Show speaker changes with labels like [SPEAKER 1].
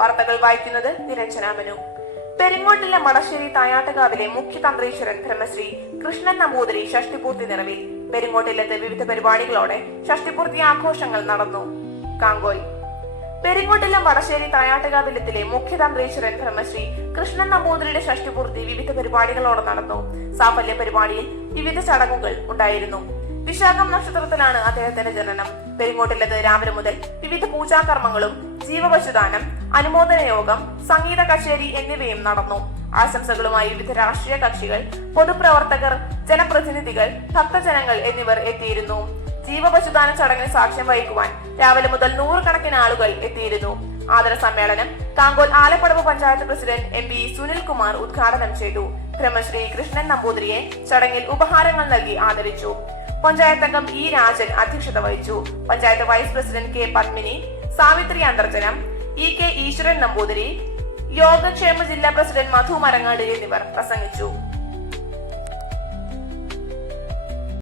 [SPEAKER 1] വാർത്തകൾ വായിക്കുന്നത് നിരഞ്ജനാമനു പെരിങ്ങോട്ടിലെ മടശ്ശേരി തായാട്ടുകാവിലെ മുഖ്യ തന്ത്രീശ്വരൻ ബ്രഹ്മശ്രീ കൃഷ്ണൻ നമ്പൂതിരി ഷഷ്ടിപൂർത്തി നിറവിൽ. പെരിങ്ങോട്ടിലത്ത് വിവിധ പരിപാടികളോടെ ഷഷ്ടിപൂർത്തി ആഘോഷങ്ങൾ നടന്നു. കാങ്കോയ്. പെരിങ്ങോട്ടിലെ മടശ്ശേരി തായാട്ടുകാവിലത്തിലെ മുഖ്യ തന്ത്രീശ്വരൻ ബ്രഹ്മശ്രീ കൃഷ്ണൻ നമ്പൂതിരിയുടെ ഷഷ്ടിപൂർത്തി വിവിധ പരിപാടികളോടെ നടന്നു. സാഫല്യ പരിപാടിയിൽ വിവിധ ചടങ്ങുകൾ ഉണ്ടായിരുന്നു. വിശാഖം നക്ഷത്രത്തിലാണ് അദ്ദേഹത്തിന്റെ ജനനം. പെരിങ്ങോട്ടിലത് രാവിലെ മുതൽ വിവിധ പൂജാകർമ്മങ്ങളും ജീവപശുദാനം അനുമോദന യോഗം സംഗീത കച്ചേരി എന്നിവയും നടന്നു. ആശംസകളുമായി വിവിധ രാഷ്ട്രീയ കക്ഷികൾ പൊതുപ്രവർത്തകർ ജനപ്രതിനിധികൾ ഭക്തജനങ്ങൾ എന്നിവർ എത്തിയിരുന്നു. ജീവപശുദാന ചടങ്ങിൽ സാക്ഷ്യം വഹിക്കുവാൻ രാവിലെ മുതൽ നൂറുകണക്കിന് ആളുകൾ എത്തിയിരുന്നു. ആദര സമ്മേളനം Kankol Alappadavu panchayat president M P Sunil Kumar ഉദ്ഘാടനം ചെയ്തു. ബ്രഹ്മശ്രീ കൃഷ്ണൻ നമ്പൂതിരിയെ ചടങ്ങിൽ ഉപഹാരങ്ങൾ നൽകി ആദരിച്ചു. പഞ്ചായത്ത് അംഗം ഇ രാജൻ അധ്യക്ഷത വഹിച്ചു. Panchayat vice president K Padmini Savithri Antharjanam E K Eswaran Namboothiri Yogakshema ജില്ലാ പ്രസിഡന്റ് മധു മരങ്ങാട് എന്നിവർ പ്രസംഗിച്ചു.